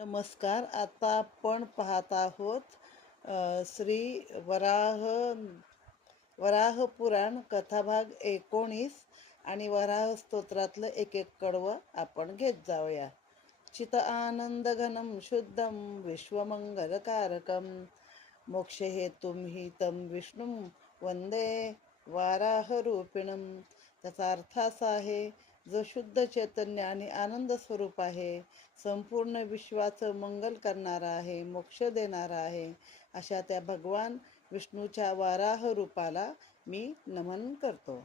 नमस्कार. आता आपण पाहत आहोत श्री वराह पुराण कथाभाग 19 आणि वराह स्तोत्रातलं एक एक कडवं आपण घेत जाऊया. चित आनंद घनम शुद्धम विश्वमंगलकारकम मोक्षहेतुं हि तं विष्णुं वंदे वाराह रूपिणम. त्याचा अर्थ असा आहे, जो शुद्ध चैतन्य आणि आनंद स्वरूप आहे, संपूर्ण विश्वाचं मंगल करणारा आहे, मोक्ष देणारा आहे, अशा त्या भगवान विष्णूच्या वाराह रूपाला मी नमन करतो.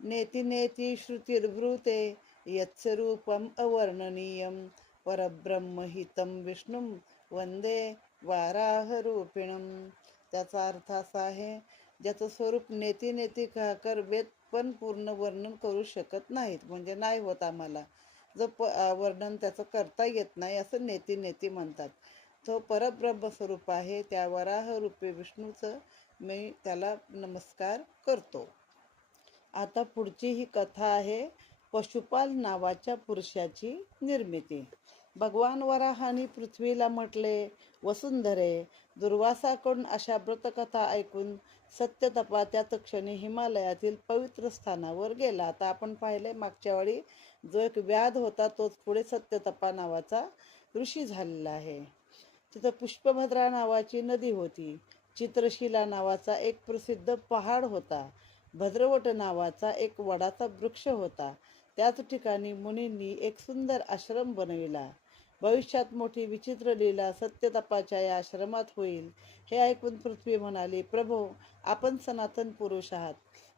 नेति नेति श्रुतिर्ब्रूते यत्स्वरूपम अवर्णनीयम परब्रह्म हि तं विष्णुं वंदे वाराह रूपिणम. त्याचा अर्थ असा आहे, ज्याचं स्वरूप नेती नेती कहकर वेद पण पूर्ण वर्णन करू शकत नाहीत, म्हणजे नाही होत आम्हाला. जो वर्णन त्याचं करता येत नाही असं नेती नेती म्हणतात. तो परब्रह्म स्वरूप आहे, त्या वराह रूपी विष्णूचं मी त्याला नमस्कार करतो. आता पुढची ही कथा आहे पशुपाल नावाच्या पुरुषाची निर्मिती. भगवान वराहाने पृथ्वीला म्हटले, वसुंधरे, दुर्वासाकडून अशा व्रतकथा ऐकून सत्यतपा त्या क्षणी हिमालयातील पवित्र स्थानावर गेला. आता आपण पाहिले मागच्या वेळी, जो एक व्याध होता तोच पुढे सत्यतपा नावाचा ऋषी झालेला आहे. तिथं पुष्पभद्रा नावाची नदी होती. चित्रशिला नावाचा एक प्रसिद्ध पहाड होता. भद्रवट नावाचा एक वडाचा वृक्ष होता. त्याच ठिकाणी मुनींनी एक सुंदर आश्रम बनविला. भविष्यात मोठी विचित्र लीला सत्यतपाच्या या आश्रमात होईल, हे ऐकून पृथ्वी म्हणाली, प्रभो, आपण सनातन पुरुष आहात.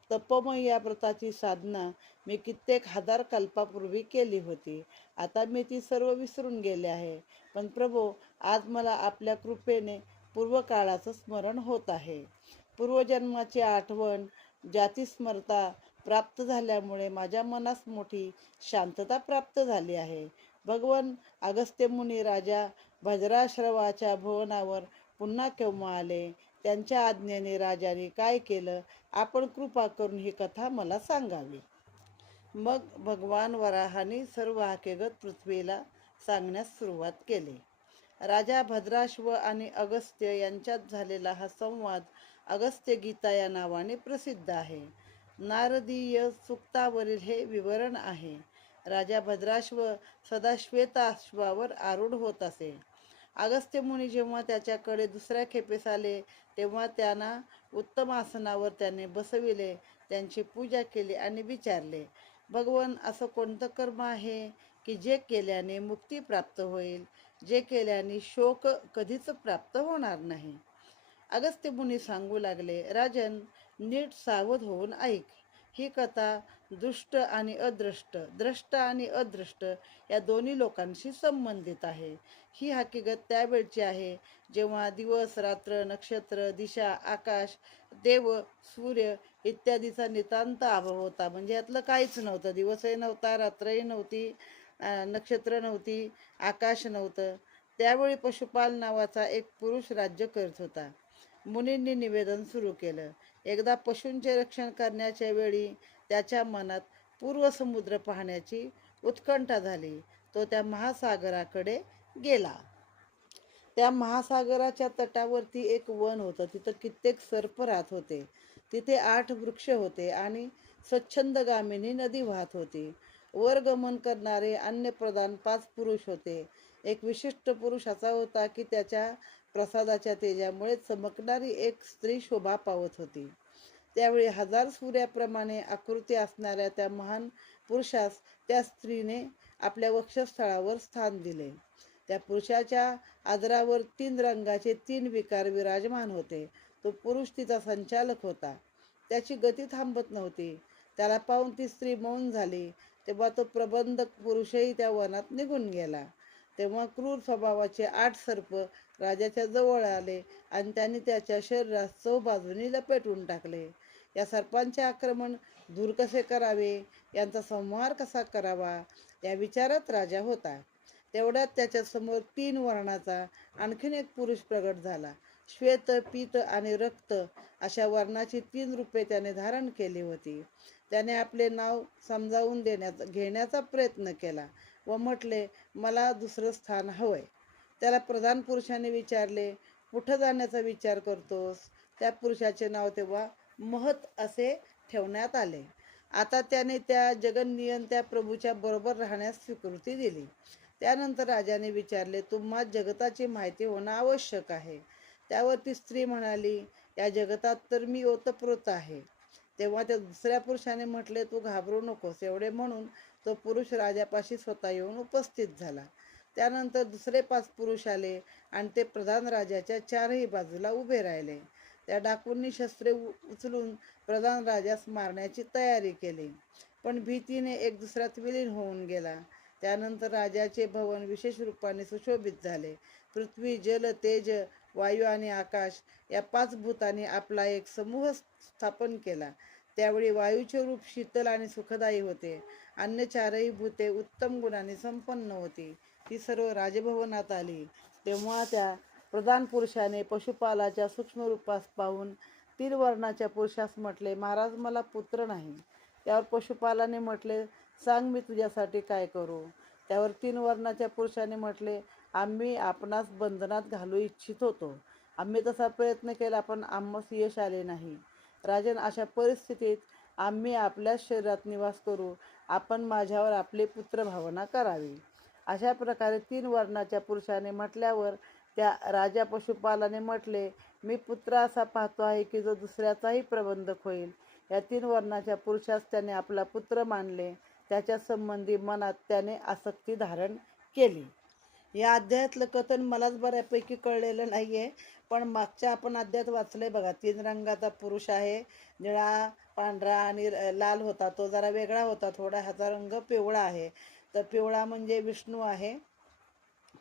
तपोमय या व्रताची साधना मी कित्येक हजार कल्पापूर्वी केली होती. आता मी ती सर्व विसरून गेले आहे. पण प्रभो, आज मला आपल्या कृपेने पूर्वकाळाचं स्मरण होत आहे. पूर्वजन्माची आठवण, जातीस्मरता प्राप्त झाल्यामुळे माझ्या मनास मोठी शांतता प्राप्त झाली आहे. भगवान अगस्त्य मुनी राजा भद्राश्रवाच्या भुवनावर पुन्हा केव्हा आले, त्यांच्या आज्ञेने राजाने काय केलं, आपण कृपा करून ही कथा मला सांगावी. मग भगवान वराहाने सर्व हकीकत पृथ्वीला सांगण्यास सुरुवात केली. राजा भद्राश्व आणि अगस्त्य यांच्यात झालेला हा संवाद अगस्त्य गीता या नावाने प्रसिद्ध आहे. नारदीय सूक्तावरील हे विवरण आहे. राजा भद्राश्व सदा श्वेताश्वावर आरूढ होत असे. अगस्त्य मुनी जेव्हा त्याच्याकडे दुसऱ्या खेपेस आले, तेव्हा त्यांना उत्तम आसनावर त्याने बसविले, त्यांची पूजा केली आणि विचारले, भगवान, असं कोणतं कर्म आहे की जे केल्याने मुक्ती प्राप्त होईल, जे केल्याने शोक कधीच प्राप्त होणार नाही. अगस्त्य मुनी सांगू लागले, राजन, नीट सावध होऊन ऐक. ही कथा दृष्ट आणि अदृष्ट, द्रष्ट आणि अदृष्ट या दोन्ही लोकांशी संबंधित आहे. ही हकीकत त्यावेळची आहे जेव्हा दिवस, रात्र, नक्षत्र, दिशा, आकाश, देव, सूर्य इत्यादीचा नितांत अभाव होता. म्हणजे यातलं काहीच नव्हतं. दिवसही नव्हता, रात्रही नव्हती, नक्षत्र नव्हती, आकाश नव्हतं. त्यावेळी पशुपाल नावाचा एक पुरुष राज्य करत होता. मुनींनी निवेदन सुरू केलं. एकदा पशूंचे रक्षण करण्याच्या वेळी त्याच्या मनात पूर्व समुद्र पाहण्याची उत्कंठा झाली. तो त्या महासागराकडे गेला. त्या महासागराच्या तटावरती एक वन होतं. तिथं कित्येक सर्प राहत होते. तिथे 8 वृक्ष होते आणि स्वच्छंदगामिनी नदी वाहत होती. वर गमन करणारे अन्नप्रधान 5 पुरुष होते. एक विशिष्ट पुरुष असा होता की त्याच्या प्रसादाच्या तेजामुळे चमकणारी एक स्त्री शोभा पावत होती. त्यावेळी 1000 सूर्याप्रमाणे आकृती असणाऱ्या त्या महान पुरुषास त्या स्त्रीने आपल्या वक्षस्थळावर स्थान दिले. त्या पुरुषाच्या आदरावर 3 रंगाचे 3 विकार विराजमान होते. तो पुरुष तिचा संचालक होता. त्याची गती थांबत नव्हती. त्याला पाहून ती स्त्री मौन झाली. तेव्हा तो प्रबंधक पुरुषही त्या वनात निघून गेला. तेव्हा क्रूर स्वभावाचे 8 सर्प राजाच्या जवळ आले आणि त्यांनी त्याच्या शरीरास चौबाजूनी लपेटून टाकले. या सर्पांचे आक्रमण दूर कसे करावे, यांचा संहार कसा करावा, या विचारात राजा होता. तेवढ्यात त्याच्यासमोर 3 वर्णाचा आणखीन एक पुरुष प्रगट झाला. श्वेत, पीत आणि रक्त अशा वर्णाची 3 रूपे त्याने धारण केली होती. त्याने आपले नाव समजावून घेण्याचा प्रयत्न केला व म्हटले, मला दुसरं स्थान हवंय. त्याला प्रधान पुरुषाने विचारले, कुठं जाण्याचा विचार करतोस? त्या पुरुषाचे नाव तेव्हा महत असे ठेवण्यात आले. आता त्याने त्या जगन्नियंत्या प्रभूच्या बरोबर राहण्यास स्वीकृती दिली. त्यानंतर राजाने विचारले, तुम्हा जगताची माहिती होणं आवश्यक आहे. त्यावर ती स्त्री म्हणाली, या जगतात तर मी ओतप्रोत आहे. तेव्हा त्या दुसऱ्या पुरुषाने म्हटले, तू घाबरू नकोस. एवढे म्हणून तो पुरुष राजापाशी स्वतः येऊन उपस्थित झाला. त्यानंतर दुसरे 5 पुरुष आले आणि ते प्रधान राजाच्या चारही बाजूला उभे राहिले. त्या डाकूंनी शस्त्रे उचलून प्रधान राजास मारण्याची तयारी केली, पण भीतीने एक दुसऱ्यात विलीन होऊन गेला. त्यानंतर राजाचे भवन विशेष रूपाने सुशोभित झाले. पृथ्वी, जल, तेज, वायू आणि आकाश या 5 भूतांनी आपला एक समूह स्थापन केला. त्यावेळी वायूचे रूप शीतल आणि सुखदायी होते. अन्य 4ही भूते उत्तम गुणांनी संपन्न होती. ती सर्व राजभवनात आली. तेव्हा त्या प्रधान पुरुषाने पशुपालाच्या सूक्ष्म रूपास पाहून 3 वर्णाच्या पुरुषास म्हटले, महाराज मला पुत्र नाही. त्यावर पशुपालाने म्हटले, सांग मी तुझ्यासाठी काय करू? त्यावर 3 वर्णाच्या पुरुषाने म्हटले, आम्ही आपणास बंधनात घालू इच्छित होतो. आम्ही तसा प्रयत्न केला, पण आम्हास यश आले नाही. राजन, अशा परिस्थितीत आम्ही आपल्याच शरीरात निवास करू. आपण माझ्यावर आपली पुत्र भावना करावी. अशा प्रकारे 3 वर्णाच्या पुरुषाने म्हटल्यावर त्या राजा पशुपालाने म्हटले, मी पुत्र असा पाहतो आहे की जो दुसऱ्याचाही प्रबंधक होईल. या 3 वर्णाच्या पुरुषास त्याने आपला पुत्र मानले. त्याच्या संबंधी मनात त्याने आसक्ती धारण केली. या अध्यायातलं कथन मलाच बऱ्यापैकी कळलेलं नाहीये, पण मागच्या आपण अध्यायात वाचलंय बघा. 3 रंगाचा पुरुष आहे. निळा, पांढरा आणि लाल होता. तो जरा वेगळा होता थोडा. ह्याचा रंग पिवळा आहे. तर पिवळा म्हणजे विष्णू आहे,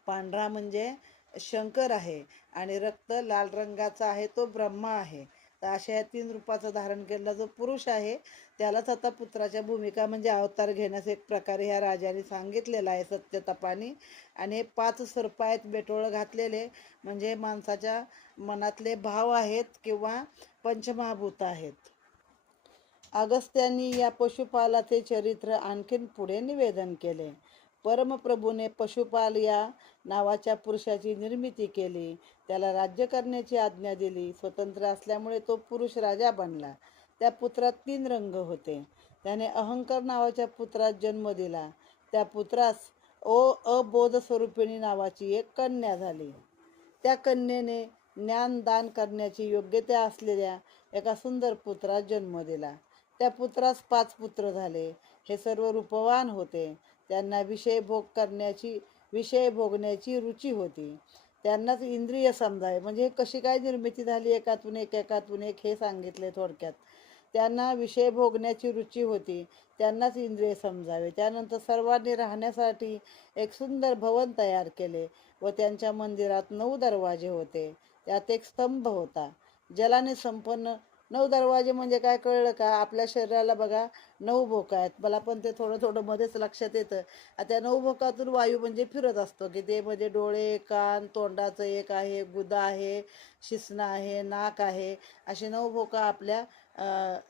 पांढरा म्हणजे शंकर आहे आणि रक्त लाल रंगाचा आहे तो ब्रह्मा आहे. तर अशा या 3 रूपाचं धारण केलेला जो पुरुष आहे त्यालाच आता पुत्राच्या भूमिका म्हणजे अवतार घेण्यास एक प्रकारे ह्या राजाने सांगितलेला आहे सत्यतपाने. आणि हे 5 सर्प आहेत बेटोळं घातलेले, म्हणजे माणसाच्या मनातले भाव आहेत किंवा पंचमहाभूत आहेत. अगस्त्यांनी या पशुपालाचे चरित्र आणखीन पुढे निवेदन केले. परमप्रभूने पशुपाल या नावाच्या पुरुषाची निर्मिती केली. त्याला राज्य करण्याची आज्ञा दिली. स्वतंत्र असल्यामुळे तो पुरुष राजा बनला. त्या पुत्रात 3 रंग होते. त्याने अहंकार नावाच्या पुत्रास जन्म दिला. त्या पुत्रास अबोध स्वरूपिणी नावाची एक कन्या झाली. त्या कन्येने ज्ञानदान करण्याची योग्यता असलेल्या एका सुंदर पुत्रास जन्म दिला. त्या पुत्रास 5 पुत्र झाले. हे सर्व रूपवान होते. त्यांना विषय भोगण्याची रुची होती. त्यांनाच इंद्रिय समजावे, म्हणजे कशी काय निर्मिती झाली एकातून एक हे सांगितले थोडक्यात. त्यांना विषय भोगण्याची रुची होती, त्यांनाच इंद्रिय समजावे. त्यानंतर सर्वांनी राहण्यासाठी एक सुंदर भवन तयार केले व त्यांच्या मंदिरात 9 दरवाजे होते. त्यात एक स्तंभ होता. जलाने संपन्न 9 दरवाजे म्हणजे काय कळलं का? आपल्या शरीराला बघा 9 भोका आहेत. मला पण ते थोडं थोडं मध्येच लक्षात येतं. त्या 9 भोकातून वायू म्हणजे फिरत असतो की ते म्हणजे डोळे, कान, तोंडाचं एक आहे, गुदा आहे, शिश्न आहे, नाक आहे, असे 9 भोका आपल्या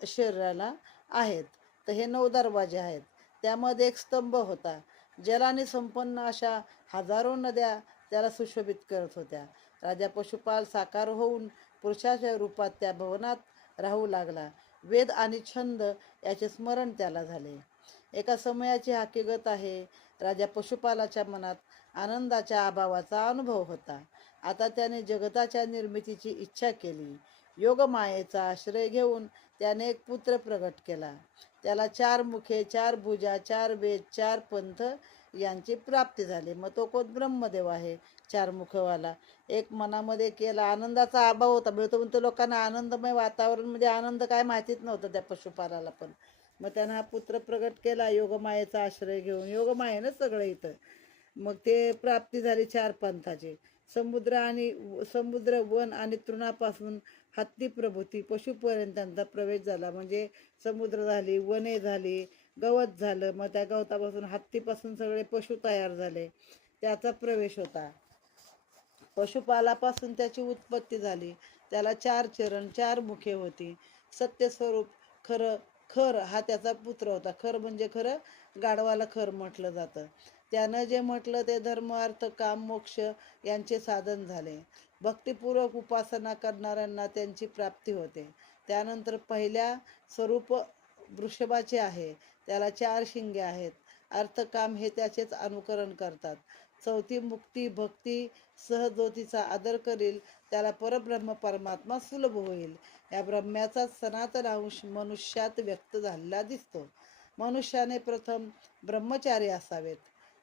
शरीराला आहेत. तर हे 9 दरवाजे आहेत. त्यामध्ये एक स्तंभ होता. जलाने संपन्न अशा हजारो नद्या त्याला सुशोभित करत होत्या. राजा पशुपाल साकार होऊन पुरुषाच्या रूपात त्या भवनात राहू लागला. वेद आणि छंद याचे स्मरण त्याला झाले. एका समयाची हकीकत आहे. राजा पशुपालाच्या मनात आनंदाच्या अभावाचा अनुभव होता. आता त्याने जगताच्या निर्मितीची इच्छा केली. योगमायेचा आश्रय घेऊन त्याने एक पुत्र प्रगट केला. त्याला 4 मुखे, 4 भुजा, 4 वेद, 4 पंथ यांची प्राप्ती झाली. मग तो कोण? ब्रह्मदेव आहे 4 मुखवाला. एक मनामध्ये केला. आनंदाचा अभाव होता. मिळतो म्हणतो लोकांना आनंदमय वातावरण म्हणजे आनंद काय माहितीच नव्हतं त्या पशुपालाला पण. मग त्यानं हा पुत्र प्रगट केला योगमायेचा आश्रय घेऊन. योगमायेनं सगळं इथं. मग ते प्राप्ती झाली 4 पंथाची. समुद्र, वन आणि तृणापासून हत्ती प्रभूती पशुपर्यंत त्यांचा प्रवेश झाला. म्हणजे समुद्र झाली, वने झाली, गवत झालं. मग त्या गवतापासून हत्तीपासून सगळे पशु तयार झाले, त्याचा प्रवेश होता. पशुपालापासून त्याची उत्पत्ती झाली. त्याला 4 चरण, 4 मुखे होती. सत्यस्वरूप खर हा त्याचा पुत्र होता. खर म्हणजे खरं गाढवाला खर म्हटलं जातं. त्यानं जे म्हटलं ते धर्म अर्थ काम मोक्ष यांचे साधन झाले. भक्तिपूर्वक उपासना करणाऱ्यांना त्यांची प्राप्ती होते. त्यानंतर पहिल्या स्वरूप वृषभाचे आहे, त्याला 4 शिंगे आहेत. अर्थकाम हे त्याचेच अनुकरण करतात. चौथी मुक्ती भक्ती सहज्योतीचा आदर करील त्याला परब्रह्म परमात्मा सुलभ होईल. या ब्रह्म्याचा सनातन अंश मनुष्यात व्यक्त झालेला दिसतो. मनुष्याने प्रथम ब्रह्मचारी असावेत.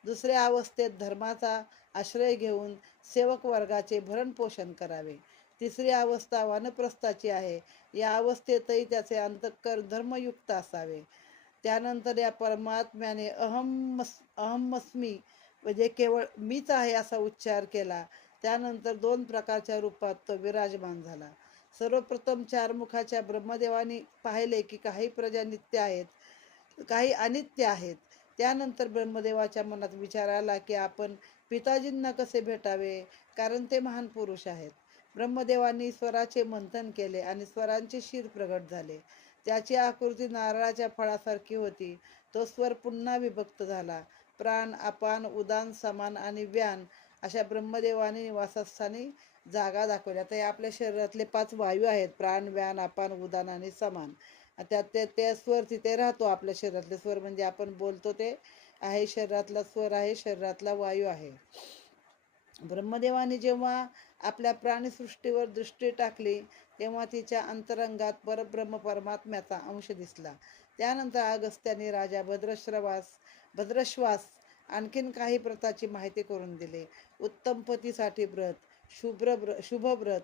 दुसऱ्या अवस्थेत धर्माचा आश्रय घेऊन सेवक वर्गाचे भरणपोषण करावे. तिसरी अवस्था वानप्रस्थाची आहे. या अवस्थेतही त्याचे अंतःकरण धर्मयुक्त असावे. त्यानंतर या परमात्म्याने अहमस्मी म्हणजे केवळ मीच आहे असा उच्चार केला. त्यानंतर 2 प्रकारच्या रूपात तो विराजमान झाला. सर्वप्रथम 4 मुखाच्या ब्रह्मदेवानी पाहिले की काही प्रजा नित्य आहेत, काही अनित्य आहेत. त्यानंतर ब्रह्मदेवाच्या मनात विचार आला की आपण पिताजींना कसे भेटावे, कारण ते महान पुरुष आहेत. ब्रह्मदेवांनी स्वराचे मंथन केले आणि स्वरांचे शिर प्रगट झाले. त्याची आकृती नारळाच्या फळासारखी होती. तो स्वर पुन्हा विभक्त झाला. प्राण अपान उदान समान आणि व्यान अशा ब्रह्मदेवाने निवासस्थानी जागा दाखवल्या. आता हे आपल्या शरीरातले 5 वायू आहेत, प्राण व्यान अपान उदान आणि समान. त्यात ते स्वर तिथे राहतो. आपल्या शरीरातले स्वर म्हणजे आपण बोलतो ते आहे, शरीरातला स्वर आहे, शरीरातला वायू आहे. ब्रह्मदेवाने जेव्हा आपल्या प्राणीसृष्टीवर दृष्टी टाकली तेव्हा तिच्या अंतरंगात परब्रह्म परमात्म्याचा अंश दिसला. त्यानंतर अगस्त्याने राजा भद्रश्वास आणखीन काही व्रताची माहिती करून दिली. उत्तम पतीसाठी व्रत, शुभव्रत,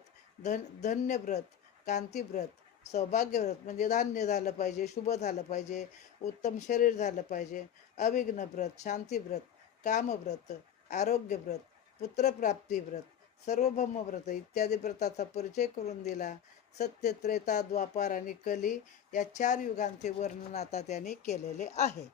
धन्यव्रत, कांतीव्रत, सौभाग्यव्रत म्हणजे धान्य झालं पाहिजे, शुभ झालं पाहिजे, उत्तम शरीर झालं पाहिजे, अविघ्न व्रत, शांतीव्रत, कामव्रत, आरोग्यव्रत, पुत्रप्राप्तीव्रत, सार्वभौम व्रत इत्यादी व्रताचा परिचय करून दिला. सत्य, त्रेता, द्वापार आणि कली या 4 युगांचे वर्णन आता त्यांनी केलेले आहे.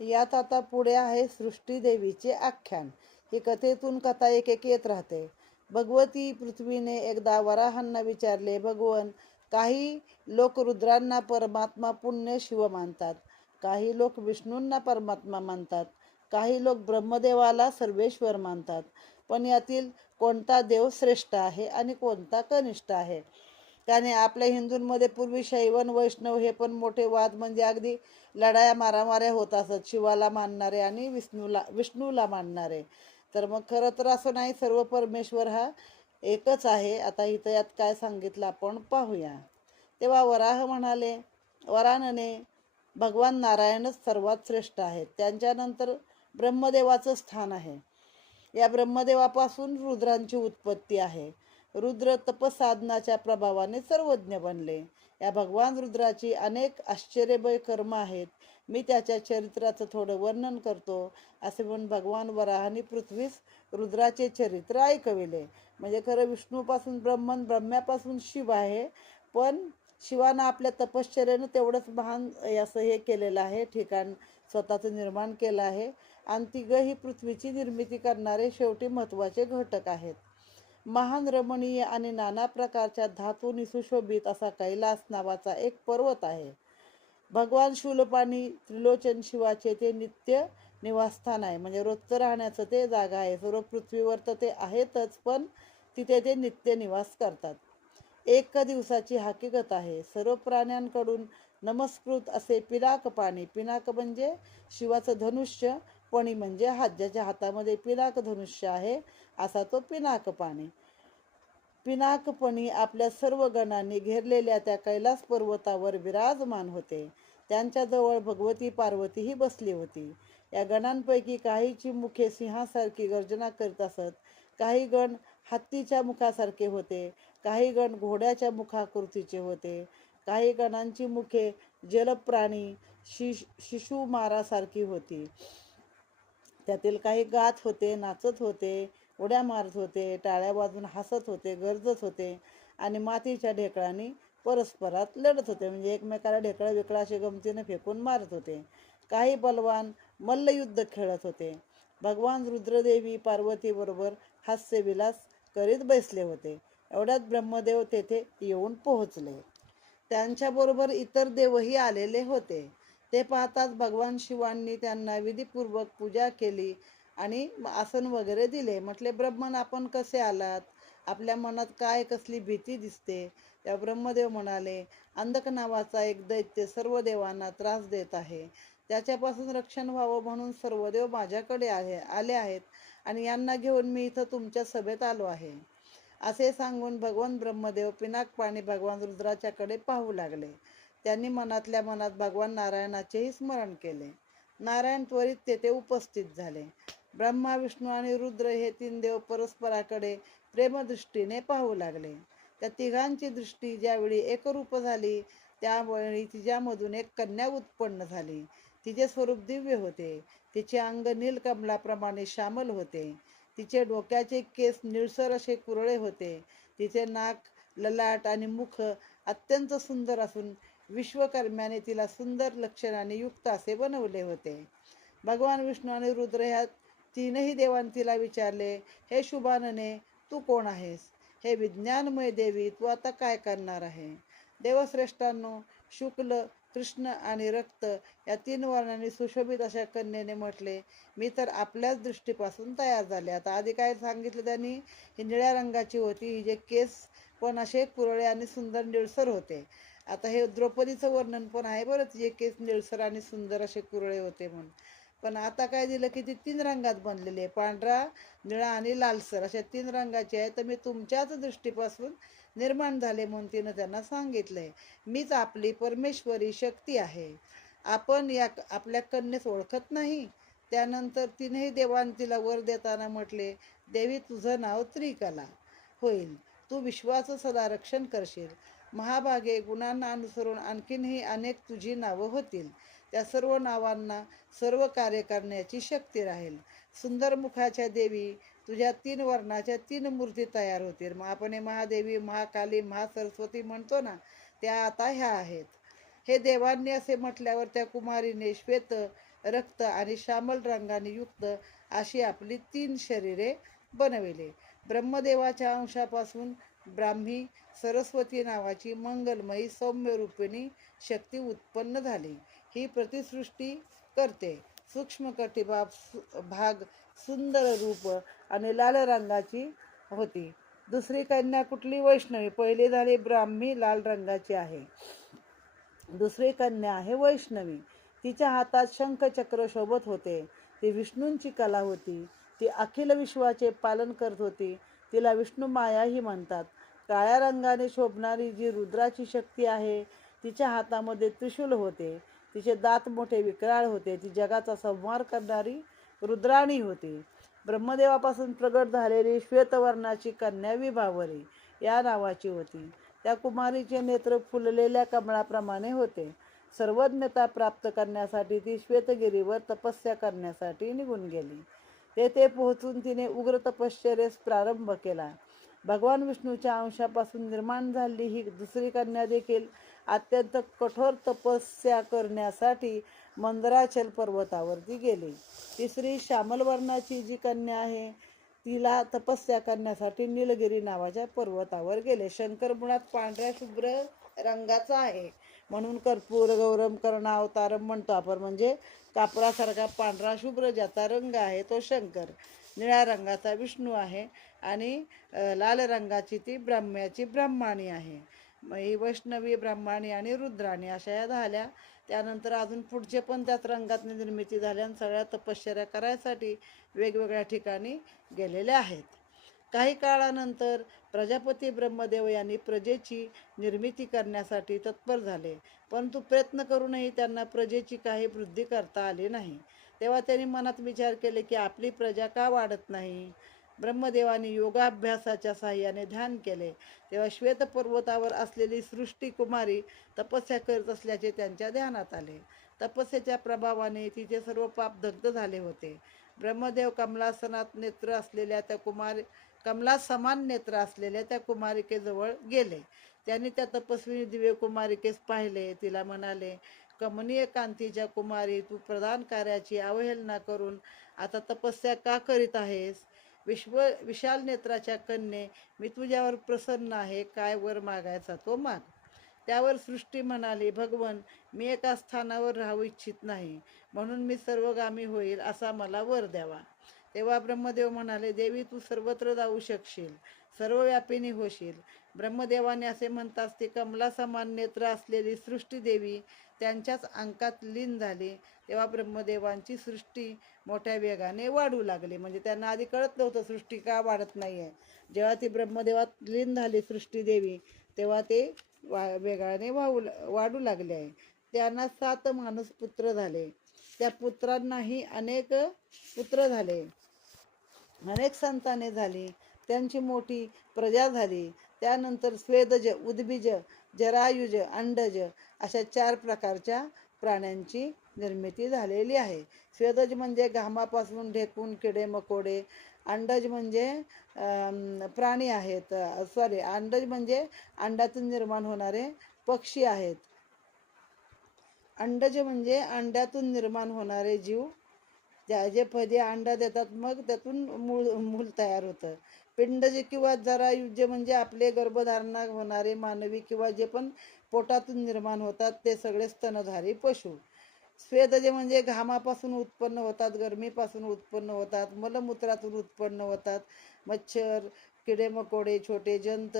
यात आता पुढे आहे सृष्टी देवीचे आख्यान. ही कथेतून कथा एक येत राहते. भगवती पृथ्वीने एकदा वराहांना विचारले, भगवन, काही लोक रुद्रांना परमात्मा पुण्य शिव मानतात, काही लोक विष्णूंना परमात्मा मानतात, काही लोक ब्रह्मदेवाला सर्वेश्वर मानतात, पण यातील कोणता देव श्रेष्ठ आहे आणि कोणता कनिष्ठ आहे? त्याने आपल्या हिंदूंमध्ये पूर्वी शैव वैष्णव हे पण मोठे वाद म्हणजे अगदी लढाया मारामाऱ्या होत असत, शिवाला मानणारे आणि विष्णूला मानणारे. तर मग खरं तर असं नाही, सर्व परमेश्वर हा एकच आहे. आता इथं यात काय सांगितलं आपण पाहूया. तेव्हा वराह म्हणाले, वरानने भगवान नारायणच सर्वात श्रेष्ठ आहेत, त्यांच्यानंतर ब्रह्मदेवाचं स्थान आहे. या ब्रह्मदेवापासून रुद्रांची उत्पत्ती आहे. रुद्र तपसाधनाच्या प्रभावाने सर्वज्ञ बनले. या भगवान रुद्राची अनेक आश्चर्यमय कर्म आहेत. मी त्याच्या चरित्राचं थोडं वर्णन करतो. असे म्हणून भगवान वराहाने पृथ्वीस रुद्राचे चरित्र ऐकविले. म्हणजे खरं विष्णूपासून ब्रह्म्यापासून शिव आहे, पण शिवानं आपल्या तपश्चर्यानं तेवढंच महान असं हे केलेलं आहे, ठिकाण स्वतःचं निर्माण केलं आहे. आणि तिघं ही पृथ्वीची निर्मिती करणारे शेवटी महत्त्वाचे घटक आहेत. महान रमणीय आणि नाना प्रकारच्या धातूंनी सुशोभित असा कैलास नावाचा एक पर्वत आहे. भगवान शूलपाणी त्रिलोचन शिवाचे ते नित्य निवासस्थान आहे. म्हणजे रोजचं राहण्याचं ते जागा आहे. सर्व पृथ्वीवर तर ते आहेतच, पण तिथे ते नित्य निवास करतात. 1 दिवसाची हकीकत आहे. सर्व प्राण्यांकडून नमस्कृत असे पिनाक पाणी, पिनाक म्हणजे शिवाचं धनुष्य, पणी म्हणजे हात, ज्याच्या हातामध्ये पिनाक धनुष्य आहे असा तो पिनाक पाणी. पिनाकपणी आपल्या सर्व गणांनी घेरलेल्या त्या कैलास पर्वतावर विराजमान होते. त्यांच्याजवळ भगवती पार्वतीही बसली होती. या गणांपैकी काहीची मुखे सिंहासारखी गर्जना करीत असत, काही गण हत्तीच्या मुखासारखे होते, काही गण घोड्याच्या मुखाकृतीचे होते, काही गणांची मुखे जलप्राणी शिशुमारासारखी होती. त्यातील काही गात होते, नाचत होते, उड्या मारत होते, टाळ्या वाजून हसत होते, गरजत होते आणि मातीच्या ढेकळांनी परस्परात लढत होते. म्हणजे एकमेकाला ढेकळं विकळं असे गमतीने फेकून मारत होते. काही बलवान मल्लयुद्ध खेळत होते. भगवान रुद्रदेवी पार्वतीबरोबर हास्यविलास करीत बसले होते. एवढ्यात ब्रह्मदेव तेथे येऊन पोहोचले. त्यांच्याबरोबर इतर देवही आलेले होते. ते पाहताच भगवान शिवांनी त्यांना विधीपूर्वक पूजा केली आणि आसन वगैरे दिले. म्हटले, ब्रह्मन आपण कसे आलात? आपल्या मनात काय कसली भीती दिसते? त्या ब्रह्मदेव म्हणाले, अंधक नावाचा एक दैत्य सर्व देवांना त्रास देत आहे. त्याच्यापासून रक्षण व्हावं म्हणून सर्व देव माझ्याकडे आले आहेत आणि यांना घेऊन मी इथं तुमच्या सभेत आलो आहे. असे सांगून भगवान ब्रह्मदेव पिनाकपाणी भगवान रुद्राच्याकडे पाहू लागले. त्यांनी मनातल्या मनात भगवान नारायणाचेही स्मरण केले. नारायण त्वरित तेथे उपस्थित झाले. ब्रह्मा, विष्णू आणि रुद्र हे तीन देव परस्पराकडे प्रेमदृष्टीने पाहू लागले. त्या तिघांची दृष्टी ज्यावेळी एकरूप झाली त्यावेळी तिच्यामधून एक कन्या उत्पन्न झाली. तिचे स्वरूप दिव्य होते. तिचे अंग नीलकमलाप्रमाणे श्यामल होते. तिचे डोक्याचे केस निळसर असे कुरळे होते. तिचे नाक, ललाट आणि मुख अत्यंत सुंदर असून विश्वकर्म्याने तिला सुंदर लक्षणाने युक्त असे बनवले होते. भगवान विष्णू आणि रुद्र ह्या तीनही देवांनी तिला विचारले, हे शुभानने, तू कोण आहेस? हे विज्ञानमय देवी, तू आता काय करणार आहे? देवश्रेष्ठांनो, शुक्ल, कृष्ण आणि रक्त या तीन वर्णांनी सुशोभित अशा कन्येने म्हटले, मी तर आपल्याच दृष्टीपासून तयार झाले. आता आधी काय सांगितलं त्यांनी? ही निळ्या रंगाची होती, हिचे केस पण असे कुरळे आणि सुंदर निळसर होते. आता हे द्रौपदीचं वर्णन पण आहे बरं, तिचे केस निळसर आणि सुंदर असे कुरळे होते म्हणून. पण आता काय दिलं की ती तीन रंगात बनलेली आहे, पांढरा, निळा आणि लालसर अशा तीन रंगाची आहे. तर मी तुमच्याच दृष्टीपासून निर्माण झाले म्हणून तिनं त्यांना सांगितलंय, मीच आपली परमेश्वरी शक्ती आहे. आपण या आपल्या कन्येस ओळखत नाही? त्यानंतर तीनही देवांनी तिला वर देताना म्हटले, देवी, तुझं नाव त्रिकला होईल. तू विश्वाचं सदा रक्षण करशील. महाभागे गुणांना अनुसरून आणखीनही अनेक तुझी नावं होतील. त्या सर्व नावांना सर्व कार्य करण्याची शक्ती राहील. सुंदर मुखाच्या देवी तुझ्या तीन वर्णाच्या तीन मूर्ती तयार होतील. मग आपण महादेवी, महाकाली, महासरस्वती म्हणतो ना, त्या आता ह्या आहेत. हे देवांनी असे म्हटल्यावर त्या कुमारीने श्वेत, रक्त आणि श्यामल रंगाने युक्त अशी आपली तीन शरीरे बनविले. ब्रह्मदेवाच्या अंशापासून ब्राह्मी सरस्वती नावाची मंगलमयी सौम्य रूपिणी शक्ती उत्पन्न झाली. ही प्रतिसृष्टी करते. सूक्ष्म भाग सुंदर रूप आणि लाल रंगाची होती. दुसरी कन्या कुठली? वैष्णवी. पहिली झाली ब्राह्मी, लाल रंगाची आहे. दुसरी कन्या आहे वैष्णवी. तिच्या हातात शंख चक्र शोभत होते. ती विष्णूंची कला होती. ती अखिल विश्वाचे पालन करत होती. तिला विष्णू मायाही म्हणतात. काळ्या रंगाने शोभणारी जी रुद्राची शक्ती आहे, तिच्या हातामध्ये त्रिशूल होते. तिचे दात मोठे विक्राळ होते. ती जगाचा संहार करणारी रुद्राणी होती. ब्रह्मदेवापासून प्रगट झालेली श्वेतवर्णाची कन्या विभावरी या नावाची होती. त्या कुमारीचे नेत्र फुललेल्या कमळाप्रमाणे होते. सर्वज्ञता प्राप्त करण्यासाठी ती श्वेतगिरीवर तपस्या करण्यासाठी निघून गेली. तेथे पोहोचून तिने उग्र तपश्चर्येस प्रारंभ केला. भगवान विष्णूच्या अंशापासून निर्माण झालेली ही दुसरी कन्या देखील अत्यंत कठोर तपस्या करण्यासाठी मंदराचल पर्वतावरती गेली. तिसरी श्यामल वर्णाची जी कन्या आहे, तिला तपस्या करण्यासाठी निलगिरी नावाच्या पर्वतावर गेले. शंकर मुळात पांढऱ्या शुभ्र रंगाचा आहे म्हणून कर्पूर गौरम कर्णावतारम म्हणतो आपण. म्हणजे कापरासारखा पांढरा शुभ्र ज्याचा रंग आहे तो शंकर. निळ्या रंगाचा विष्णू आहे आणि लाल रंगाची ती ब्रह्म्याची ब्रह्माणी आहे. ही वैष्णवी, ब्रह्माणी आणि रुद्राणी अशा या झाल्या. त्यानंतर अजून पुढचे पण त्याच रंगात निर्मिती झाल्या आणि सगळ्या तपश्चर्या करायसाठी वेगवेगळ्या ठिकाणी गेलेले आहेत. काही काळानंतर प्रजापती ब्रह्मदेव यांनी प्रजेची निर्मिती करण्यासाठी तत्पर झाले, परंतु प्रयत्न करूनही त्यांना प्रजेची काही वृद्धी करता आली नाही. तेव्हा त्यांनी मनात विचार केले की आपली प्रजा का वाढत नाही. ब्रह्मदेवाने योगाभ्यासाच्या साहाय्याने ध्यान केले. तेव्हा श्वेत पर्वतावर असलेली सृष्टी कुमारी तपस्या करत असल्याचे त्यांच्या ध्यानात आले. तपस्येच्या प्रभावाने तिचे सर्व पाप दग्ध झाले होते. ब्रह्मदेव कमलासनात नेत्र असलेल्या त्या कमलासमान नेत्र असलेल्या त्या कुमारिकेजवळ गेले. त्यांनी त्या तपस्विनी दिव्य कुमारिकेस पाहिले. तिला म्हणाले, कमनीय कांतीच्या कुमारी, तू प्रधान कार्याची अवहेलना करून आता तपस्या का करीत आहेस? विशाल नेत्राच्या कन्ये, मी तुझ्यावर प्रसन्न आहे. काय वर मागायचा तो माग. त्यावर सृष्टी म्हणाली, भगवन, मी एका स्थानावर राहू इच्छित नाही, म्हणून मी सर्वगामी होईल असा मला वर द्यावा. तेव्हा ब्रह्मदेव म्हणाले, देवी, तू सर्वत्र जाऊ शकशील, सर्वव्यापिनी होशील. ब्रह्मदेवाने असे म्हणताच ती कमला समान नेत्र असलेली सृष्टी देवी त्यांच्याच अंकात लीन झाली. तेव्हा ब्रह्मदेवांची सृष्टी मोठ्या वेगाने वाढू लागली. म्हणजे त्यांना आधी कळत नव्हतं सृष्टी का वाढत नाही आहे. जेव्हा ती ब्रह्मदेवात लीन झाली सृष्टी देवी, तेव्हा ते वेगाने वाढू लागले आहे. त्यांना 7 माणूस पुत्र झाले. त्या पुत्रांनाही अनेक पुत्र झाले, अनेक संताने झाली. त्यांची मोठी प्रजा झाली. त्यानंतर स्वेदज, उद्भिज, जरायुज, अंडज अशा 4 प्रकारच्या प्राण्यांची निर्मिती झालेली आहे. स्वेदज म्हणजे घामापासून ढेकून किडे मकोडे. अंडज म्हणजे प्राणी आहेत. अंडज म्हणजे अंड्यातून निर्माण होणारे पक्षी आहेत. अंडज म्हणजे अंड्यातून निर्माण होणारे जीव, जे पहिले अंडा देतात, मग त्यातून मूल तयार होतं. पिंडज किंवा जरायुज म्हणजे आपले गर्भधारणा होणारे मानवी किंवा जे पण पोटातून निर्माण होतात ते सगळे स्तनधारी पशु. स्वेदज म्हणजे घामापासून उत्पन्न होतात, गरमीपासून उत्पन्न होतात, मलमूत्रातून उत्पन्न होतात. मच्छर, किडे मकोडे, छोटे जंत,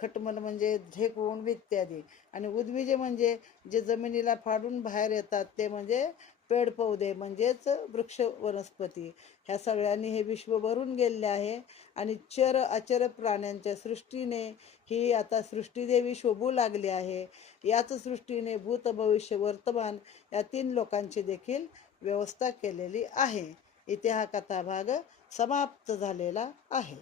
खटमल म्हणजे ढेकूण इत्यादी. आणि उद्भिज म्हणजे जे जमिनीला फाडून बाहेर येतात ते म्हणजे पेड पौधे म्हणजेच वृक्ष वनस्पती. ह्या सगळ्यांनी हे विश्व भरून गेलेले आहे. आणि चर अचर प्राण्यांच्या सृष्टीने ही आता सृष्टीदेवी शोभू लागली आहे. याच सृष्टीने भूत, भविष्य, वर्तमान या 3 लोकांची देखील व्यवस्था केलेली आहे. इथे हा कथाभाग समाप्त झालेला आहे.